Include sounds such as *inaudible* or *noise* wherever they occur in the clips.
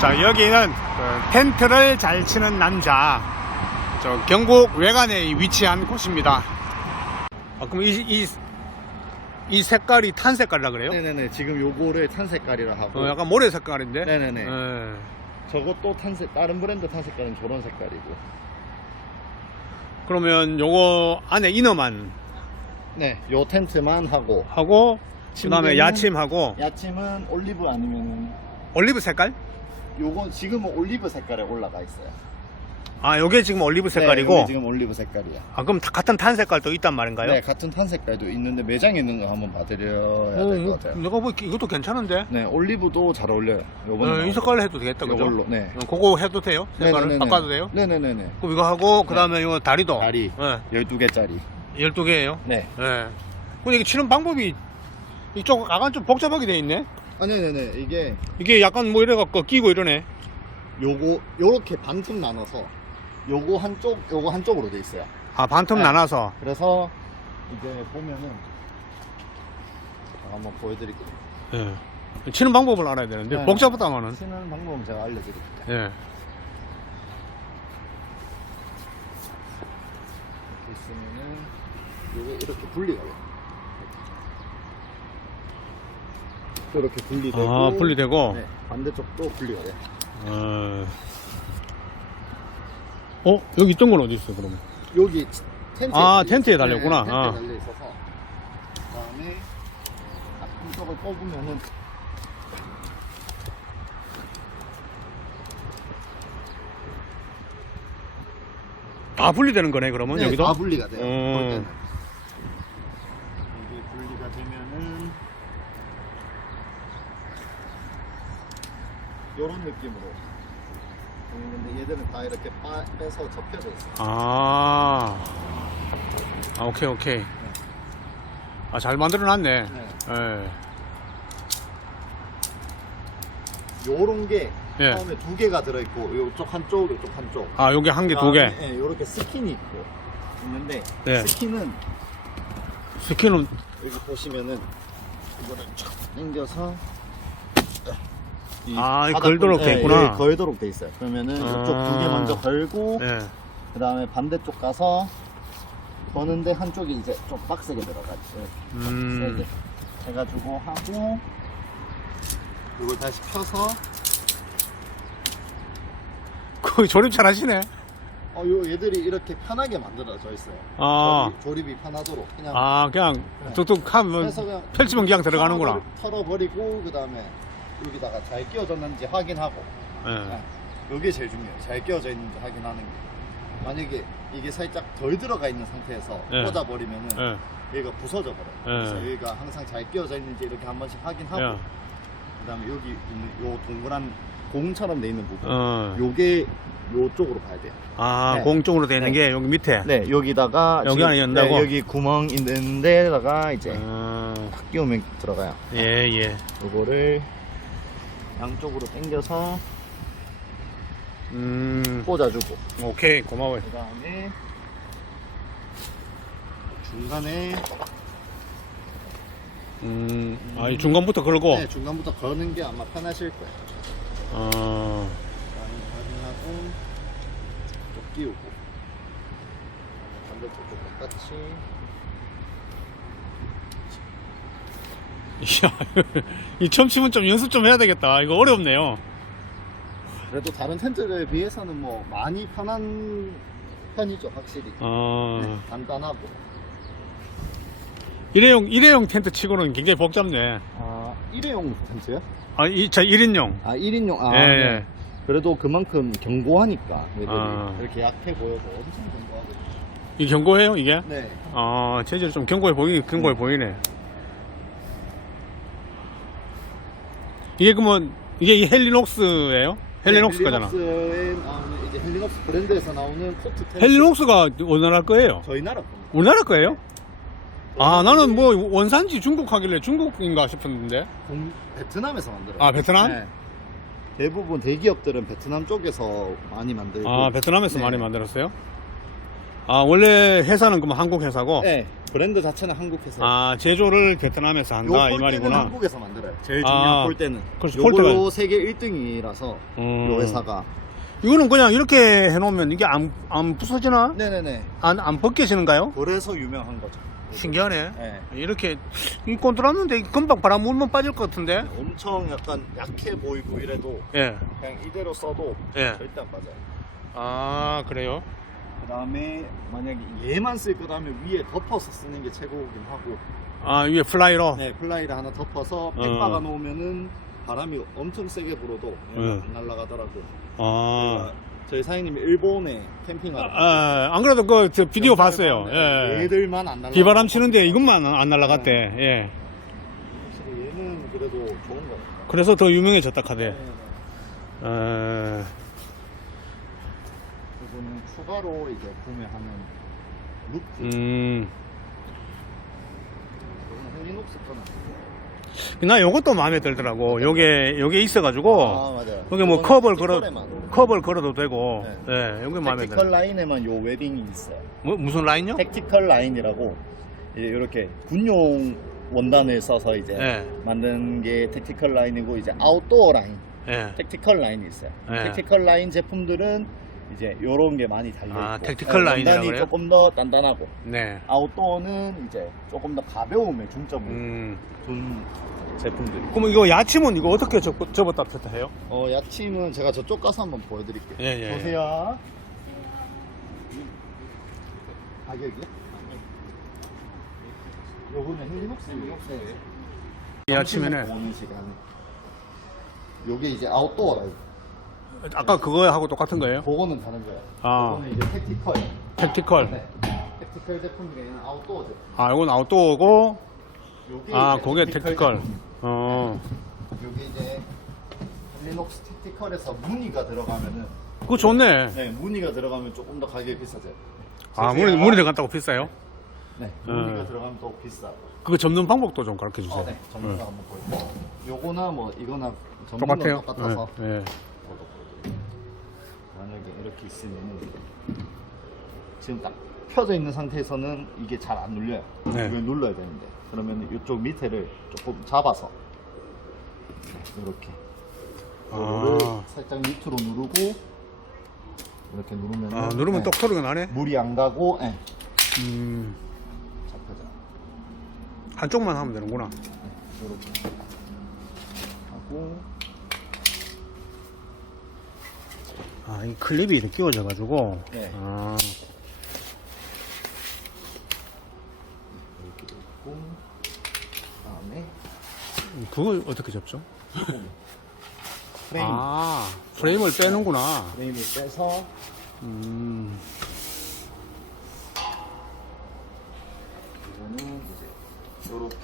자, 여기는 그 텐트를 잘 치는 남자. 저 경북 외관에 위치한 곳입니다. 아, 그럼 이, 이, 이 색깔이 탄 색깔이라 그래요? 네네네 지금 요거를 탄 색깔이라 하고 어, 약간 모래 색깔인데? 네네네 예. 저것도 탄색 다른 브랜드 탄 색깔은 저런 색깔이고 그러면 요거 안에 이너만 네요 텐트만 하고 하고, 그 다음에 야침하고, 야침은 올리브 아니면은 올리브 색깔? 요건 지금은 올리브 색깔에 올라가 있어요 아, 요게 지금 올리브 네, 색깔이고, 요게 지금 올리브 색깔이야 아, 그럼 다 같은 탄 색깔도 있단 말인가요? 네 같은 탄 색깔도 있는데 매장에 있는 거 한번 봐드려야 어, 될것 뭐, 같아요 내가 보기 이것도 괜찮은데? 네 올리브도 잘 어울려요 요거는 어, 이 색깔로 해도 되겠다, 그죠? 요걸로 네 어, 그거 해도 돼요? 색깔을 네네네네. 바꿔도 돼요? 네네네네 그럼 이거 하고, 그 다음에 이거 다리도. 다리 예, 12개짜리 12개예요 네 예. 근데 이게 치는 방법이 이쪽 약간 좀 복잡하게 돼 있네? 아 네네네 이게 이게 약간 뭐 이래갖고 끼고 이러네. 요거 요렇게 반틈 나눠서 요거 한쪽 요거 한쪽으로 돼 있어요 아, 반틈 네. 나눠서. 그래서 이제 보면은 제가 한번 보여드릴게요 예. 치는 방법을 알아야 되는데, 네. 복잡하다마는. 치는 방법은 제가 알려드릴게요 예. 이렇게 있으면은 요게 이렇게 분리가 돼요 이렇게 분리되고 아, 분리되고. 네, 반대쪽도 분리가 돼요 어. 어, 여기 있던 건 어디 있어, 그러면? 여기 텐트에 아, 텐트에. 달렸구나. 네, 아. 텐트에 달려 있어서 그다음에 한쪽을 뽑으면은 아, 분리되는 거네, 그러면, 네, 여기도? 다 분리가 돼요. 음. 볼 때는. 이게 분리가 되면은 이런 느낌으로 보이는데 얘들은 다 이렇게 빠, 빼서 접혀져 있어요. 아. 아, 오케이, 오케이. 아, 잘 만들어 놨네. 네. 예. 요런 게 예. 처음에 두 개가 들어있고 요쪽 한쪽, 요쪽 한쪽. 아, 여기 한 개, 두 개. 네, 요렇게 스킨이 있고 있는데 네. 스킨은 스킨은, 여기 보시면은 이거를 쫙 당겨서 이 아, 이 바닥 걸도록 부- 돼 예, 있구나. 여기 걸도록 돼 있어요. 그러면은 아. 이쪽 두 개 먼저 걸고 예. 그 다음에 반대쪽 가서 거는데 한쪽이 이제 좀 빡세게 들어가죠. 음. 세게 해가지고 하고 이걸 다시 펴서 거의 조립 잘 하시네. 어, 요 얘들이 이렇게 편하게 만들어져 있어요. 아. 조립, 조립이 편하도록 그냥 아, 그냥 네. 툭툭 하면 해서 그냥 펼치면 그냥 들어가는구나. 털어버리- 털어버리고 그 다음에 여기다가 잘 끼워졌는지 확인하고 예. 네. 이게 제일 중요해요. 잘 끼워져 있는지 확인하는 게. 만약에 이게 살짝 덜 들어가 있는 상태에서 네. 꽂아버리면은 예. 얘가 부서져 버려요. 네. 그래서 여기가 항상 잘 끼워져 있는지 이렇게 한 번씩 확인하고 야. 그다음에 여기 있는 요 동그란 공처럼 돼 있는 부분 어. 요게 요쪽으로 봐야 돼요. 아, 네. 공 쪽으로 되어 있는 네. 게 여기 밑에. 네, 여기다가 여기 안에 연다고? 네, 여기 구멍 있는 데다가 이제 아, 탁 끼우면 들어가요. 예, 예. 요거를 양쪽으로 당겨서 음, 꽂아주고 오케이. 고마워요. 그 다음에 중간에 음, 아, 이 중간부터 걸고. 네, 중간부터 거는 게 아마 편하실 거예요. 어, 그다음에 확인하고 쪽 끼우고 반대쪽도 똑같이 이야, *laughs* 이 처음 치면 좀 연습 좀 해야 되겠다. 이거 어렵네요. 그래도 다른 텐트에 비해서는 뭐 많이 편한 편이죠 확실히 어, 네, 간단하고 일회용, 일회용 텐트 치고는 굉장히 복잡네. 아 일회용 텐트요? 아, 이, 저 1인용. 아 1인용 아 예, 네. 예. 그래도 그만큼 견고하니까 얘들이 아. 이렇게 약해 보여도 엄청 견고하고 이 견고해요, 이게? 네 어, 재질이 좀 견고해 보이, 견고해 음. 보이네. 이게 그러면, 이게 이 헬리녹스예요 헬리녹스가잖아. 헬리녹스에 나오는 이제 헬리녹스 브랜드에서 나오는 코트 텐트 헬리녹스가 어느 나라 거예요? 저희 나라 겁니다 우리나라 거예요? 아, 나는 뭐 원산지 중국 하길래 중국인가 싶었는데. 공- 베트남에서 만들어요 아, 베트남? 네. 대부분 대기업들은 베트남 쪽에서 많이 만들고 아, 베트남에서 네. 많이 만들었어요? 아, 원래 회사는 그럼 한국 회사고? 네 브랜드 자체는 한국 회사. 아 제조를 베트남에서 요 한다 이 폴대는 말이구나. 한국에서 만들어요. 제일 아, 중요한 폴대는. 그래서 요걸로 폴대가- 세계 1등이라서 음. 요 회사가. 이거는 그냥 이렇게 해놓으면 이게 안, 안 부서지나? 네네네. 안, 안 벗겨지는가요? 그래서 유명한 거죠. 신기하네. 네. 이렇게 이 꼰돌았는데 금방 바람 물면 빠질 것 같은데? 엄청 약간 약해 보이고 이래도 예. 그냥 이대로 써도 예. 절대 안 빠져요. 아 그래요? 그 다음에 만약에 얘만 쓸 거라면 위에 덮어서 쓰는 게 최고긴 하고 아 위에 플라이로. 네 플라이를 하나 덮어서 팩 어. 박아 놓으면은 바람이 엄청 세게 불어도 얘가 네. 안 날아가더라고요. 아. 저희 사장님이 일본에 캠핑하러 아, 안 그래도 그 저 비디오 영상을 봤어요. 봤는데 예. 얘들만 안 날라. 비바람 치는데 이것만 안 날아갔대. 예. 얘는 그래도 좋은 거 같아요. 그래서 더 유명해졌다 카대. 네. 어, 추가로 이제 구매하는 루프. 음. 나 요것도 마음에 들더라고. 요게 요게 있어가지고 아 맞아요. 여기 뭐 컵을 걸어 스티커에만. 컵을 걸어도 되고. 네. 예, 요게 마음에 들어. 라인에만 요 웨빙이 있어요. 뭐 무슨 라인요? 택티컬 라인이라고 이제 이렇게 군용 원단을 써서 이제 예. 만든 게 택티컬 라인이고 이제 아웃도어 라인, 예. 택티컬 라인이 있어요. 네. 택티컬 라인 제품들은 이제 요런 게 많이 달려 있고 아, 택티컬 라인이라고 원단이 그래요? 조금 더 단단하고 네. 아웃도어는 이제 조금 더 가벼움에 중점을 음. 둔 제품들이. 그럼 이거 야침은 이거 어떻게 접, 접었다 폈다 해요? 어 야침은 제가 저쪽 가서 한번 보여드릴게요. 예, 예, 예. 보세요. 가격이요? 요거는 헬리녹스 네. 야침에는 오는 시간에. 요게 이제 아웃도어 라인. 아까 그거하고 똑같은 거예요? 그거는 다른 거예요. 아. 요거는 이제 택티컬. 택티컬. 네. 택티컬 제품 중에는 아웃도어 제품. 아, 이건 아웃도어고, 요게 아, 이제 그게 택티컬. 제품. 어. 요게 이제 헬리녹스 택티컬에서 무늬가 들어가면은 그거 좋네. 네 무늬가 들어가면 조금 더 가격이 비싸져요. 아, 물이, 물이 들어갔다고 비싸요? 네 어. 무늬가 들어가면 더 비싸. 그거 접는 방법도 좀 가르쳐 주세요. 어, 네. 전문가 한번 보여요. 요거나 뭐 이거나 전문가 똑같아요? 똑같아서 예, 예. 만약에 이렇게 있으면 지금 딱 펴져 있는 상태에서는 이게 잘 안 눌려요. 네. 이걸 눌러야 되는데 그러면 이쪽 밑에를 조금 잡아서 이렇게 아, 살짝 밑으로 누르고 이렇게 누르면 아 누르면 똑 소리가 나네. 물이 안 가고 예, 음, 잡혀져. 한쪽만 하면 되는구나. 이렇게 하고 아, 이 클립이 이렇게 끼워져가지고. 네. 아, 이렇게 있고 그다음에 그걸 어떻게 접죠? 프레임 아, 프레임을 빼는구나. 프레임을 빼서 음, 이거는 이제 요렇게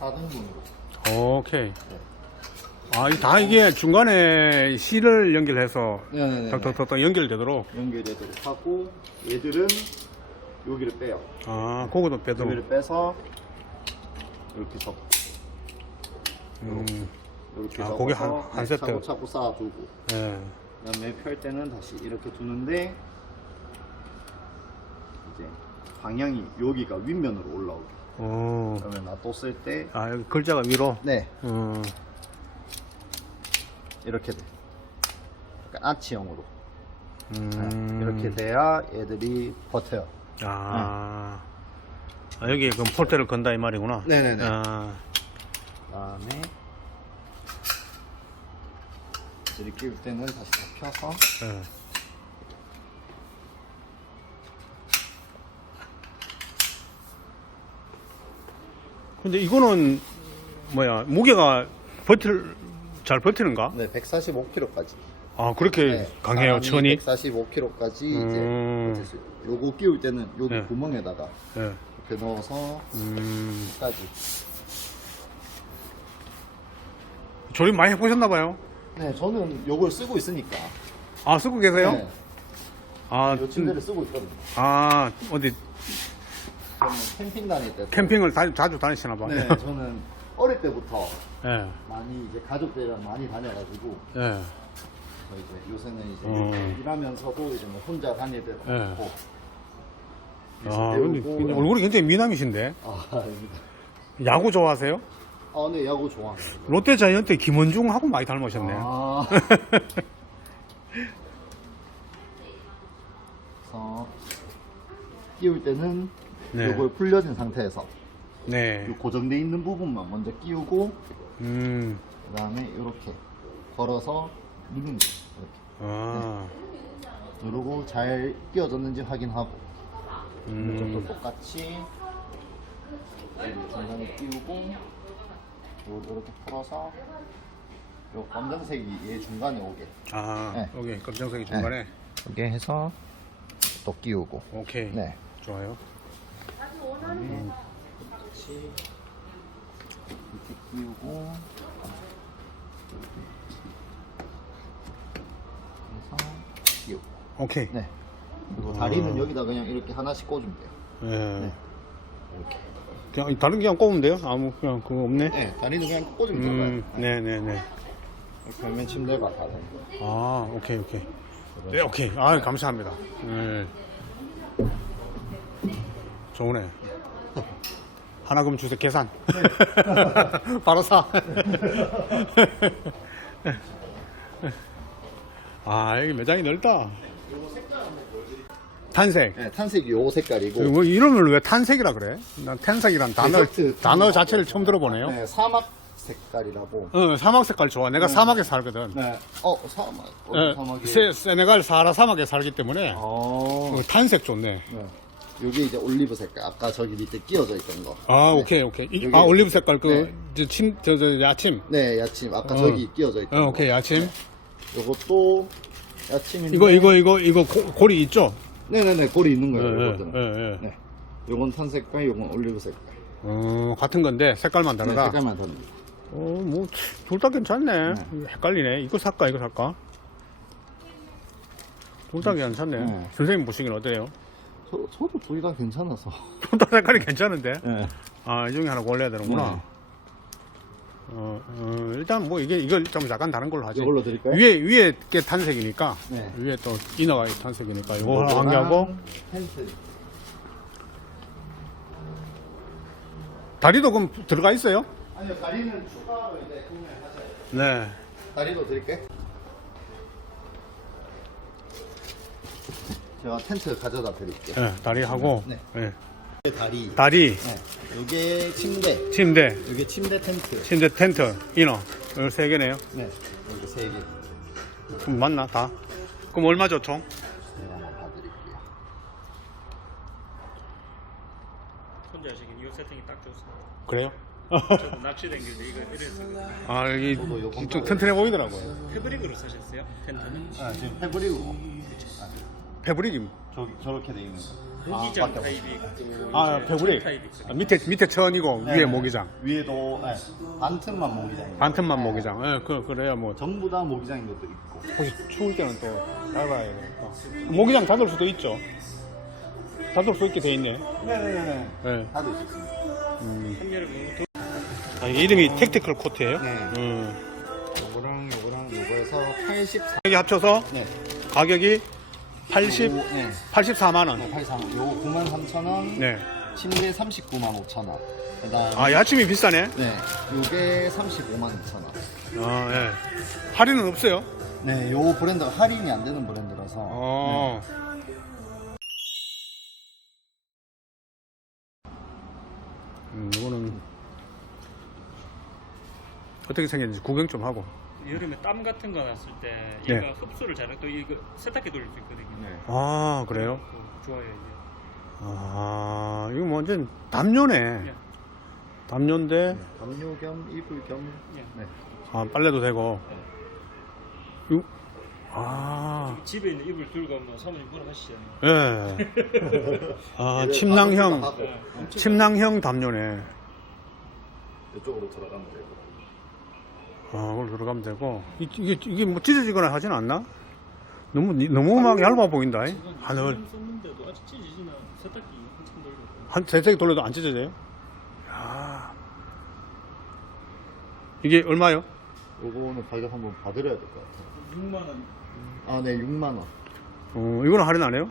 4등분으로 오케이. 아, 이다 이게 중간에 실을 연결해서 네네네 덕덕덕덕 연결되도록. 연결되도록 하고 얘들은 여기를 빼요 아, 그거도 빼도록. 여기를 빼서 이렇게 접 음, 이렇게 아, 접어서 거기 한- 한 네, 세트. 차고차고 쌓아두고 예. 그다음에 펼 때는 다시 이렇게 두는데 이제 방향이 여기가 윗면으로 올라오게 오. 그러면 놔뒀을 때 아, 여기 글자가 위로. 네, 음, 이렇게 돼. 약간 아치형으로. 음. 이렇게 돼야 얘들이 버텨요. 아. 아, 여기 그럼 폴대를 건다 이 말이구나. 네네네. 아, 그다음에 이렇게 끼울 때는 다시 다 펴서 예. 근데 이거는 뭐야 무게가 버틸 잘 버티는가? 네, 145kg까지. 아 그렇게 강해요 천이. 145kg까지 음. 이제 버틸 수. 요거 끼울 때는 여기 네. 구멍에다가 예. 이렇게 넣어서 음, 까지. 조립 많이 해보셨나봐요. 네, 저는 요걸 쓰고 있으니까. 아 쓰고 계세요? 네, 아, 요 침대를 쓰고 있거든요. 아 어디 저는 캠핑 다닐 때. 캠핑을 다, 자주 다니시나봐. 네, *laughs* 저는 어릴 때부터 예. 많이 이제 가족들이랑 많이 다녀가지고 예. 저 이제 요새는 이제 음. 일하면서도 이제 뭐 혼자 다닐 때도 네. 많고 아, 근데, 근데 얼굴이 굉장히 미남이신데. 아, 아닙니다. 야구 좋아하세요? 아, 네, 야구 좋아합니다. 롯데 자이언트 김원중하고 많이 닮으셨네 요. 아. *laughs* 그래서 끼울 때는 네. 이걸 풀려진 상태에서 네. 이 고정돼 있는 부분만 먼저 끼우고 음. 그 다음에 이렇게 걸어서 누르는 거예요. 이렇게 아. 누르고 잘 끼워졌는지 확인하고 음. 이것도 똑같이 여기 중간에 끼우고 요- 이렇게 풀어서 요 검정색이 얘 중간에 오게 아. 네. 여기 검정색이 중간에. 이렇게 해서 또 끼우고 오케이. 네 좋아요. 같이 이렇게 끼우고 그래서 끼우고 오케이. 네 그리고 다리는 여기다 그냥 이렇게 하나씩 꽂으면 돼요 예. 이렇게 그냥 다른 그냥 꼽으면 돼요? 아무 그냥 그거 없네. 네 다리는 그냥 꽂으면 음. 돼요 네, 네, 네. 이렇게 하면 침대가 다 돼요 아, 오케이, 오케이. 네, 오케이. 아, 감사합니다. 네. 좋으네. 하나금 주세 계산. *laughs* 바로 사. *laughs* 아, 여기 매장이 넓다. 탄색. 네, 탄색이 요 색깔이고 뭐 이름을 왜 탄색이라 그래? 난 탄색이란 단어 데저트 단어 자체를 처음 들어보네요. 네, 사막 색깔이라고 어, 사막 색깔 좋아. 내가 사막에 살거든. 네. 어 사막 어, 예, 사막이 세, 세네갈 사하라 사막에 살기 때문에 어 어, 탄색 좋네. 네. 요게 이제 올리브 색깔 아까 저기 밑에 끼워져 있던 거 아, 네. 오케이, 오케이. 이- 여기- 아, 올리브 색깔 그, 네. 저 침, 저, 저, 야침. 네 야침 아까 어. 저기 끼워져 있던 어, 거 오케이, 야침. 요것도 야침인데 이거, 이거, 이거, 이거 고, 고리 있죠? 네네네 골이 있는 예, 거예요 예, 요것들은 예, 예. 네 요건 탄색깔 요건 올리브 색깔 어, 같은 건데, 색깔만 네, 다르다. 색깔만 다릅니다 어, 뭐, 둘 다 괜찮네. 헷갈리네. 이거 살까, 이거 살까? 둘 다 괜찮네. 네. 선생님 보시기엔 어때요? 저, 저도 둘 다 괜찮아서 둘다 색깔이 괜찮은데? 네. 아, 이 중에 하나 골라야 되는구나. 네. 어, 어, 일단 뭐 이게, 이걸 좀 약간 다른 걸로 하지. 이걸로 드릴까요? 위에, 위에 게 탄색이니까. 네. 위에 또 이너가 탄색이니까. 이거 하나 한 개 하고. 펜슬 다리도 그럼 들어가 있어요? 아니요 다리는 추가로 이제 구매하셔야 돼요 네. 다리도 드릴게. 제가 텐트 가져다 드릴게요. 네, 다리하고. 네. 네. 다리. 다리, 네. 요게 침대. 침대, 요게 침대 텐트. 침대 텐트, 이너. 이거 세 개네요. 네. 요게 세 개. 그럼 맞나, 다? 그럼 얼마죠, 총? 제가 한번 봐드릴게요. 혼자 하시기 이 세팅이 딱 좋습니다. 그래요? 저도 낚시 댕길 때 이거 이랬어요. 아, 여기 저도 요거 좀 튼튼해 보이더라고요. 패브릭으로 쓰셨어요? 텐트는? 아, 지금 패브릭으로. 패브릭이. 저, 저렇게 돼 있는 거. 모기장 밖에 타입이 있고 아, 이제 패브릭. 천 타입이 있어요. 아, 밑에, 밑에 천이고, 네. 위에 모기장. 위에도 네, 반 틈만 모기장이에요. 반틈만 모기장. 예, 그, 그래야 뭐. 전부 다 모기장인 것도 있고. 혹시 추울 때는 또 닫아야 되니까. 모기장 닫을 수도 있죠. 닫을 수 있게 돼 있네. 네네네. 예. 다들 있습니다. 한여름에 아, 이름이 택티컬 코트예요? 네. 음. 요거랑 요거랑 요거에서 84. 여기 합쳐서 네. 가격이 80, 요, 네. 84만 원. 네, 83. 요 9만 3천 원. 네. 침대 39만 5천 원. 그다음 아, 야침이 비싸네. 네, 요게 35만 2천 원. 아, 예. 할인은 없어요? 네, 요 브랜드가 할인이 안 되는 브랜드라서. 어. 음, 이거는 어떻게 생겼는지 구경 좀 하고. 여름에 땀 같은 거 났을 때 네. 얘가 흡수를 잘해 또 이거 세탁기 돌릴 수 있거든요. 네. 아, 그래요? 그 좋아요 이게. 아, 이거 뭐 완전 담요네. 예. 담요인데, 담요 겸 이불 겸. 예. 네. 아, 빨래도 되고. 이거, 아, 집에 있는 이불 들고 가면 사모님 뭐라 하시잖아요. 예. *laughs* 아, 침낭형, 하고 네. 침낭형 담요네. 이쪽으로 들어가면 되고. 아, 그걸 들어가면 되고. 이- 이게, 이게 뭐 찢어지거나 하진 않나? 너무, 너무 막 얇아 보인다. 이. 하늘. 지금 썼는데도 아직 찢어지나 세탁기 한참 돌고. 한 세세기 돌려도 안 찢어져요? 야 이게 얼마요? 요거는 가격 한번 봐드려야 될 것 같아요. 6만 원. 아, 네, 6만 원. 어, 이거는 할인 안 해요?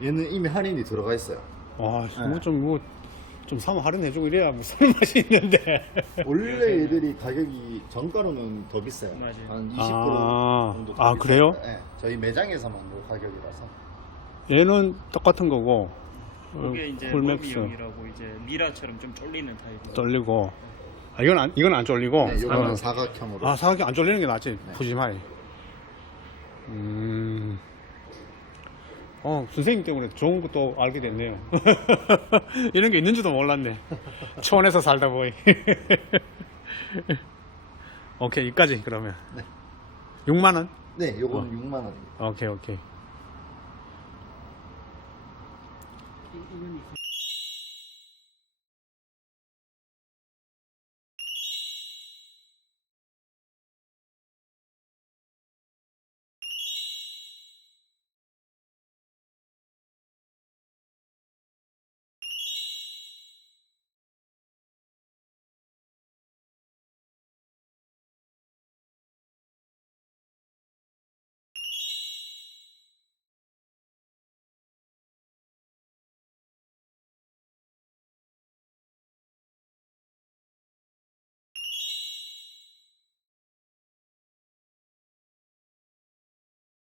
얘는 이미 할인이 들어가 있어요. 와, 네. 뭐좀 뭐, 좀 사면 할인해주고 이래야 뭐 사는 맛이 있는데. *laughs* 원래 얘들이 가격이 정가로는 더 비싸요. 맞아요. 한 20% 아, 정도 더 아, 비싸요. 그래요? 네, 저희 매장에서만 그 가격이라서. 얘는 똑같은 거고, 어, 이게 이제 쿨맥스 머미용이라고 이제 미라처럼 좀 쫄리는 타입. 쫄리고. 아, 이건 안, 이건 안 쫄리고. 네, 요거는 어. 사각형으로. 아, 사각이 안 쫄리는 게 낫지. 네. 푸짐하게. 음. 어, 선생님 때문에 좋은 것도 알게 됐네요. *laughs* 이런 게 있는지도 몰랐네. 초원에서 살다 보니. *laughs* 오케이, 여기까지 그러면. 네. 6만 원? 네, 요거는 6만 원입니다. 오케이, 오케이.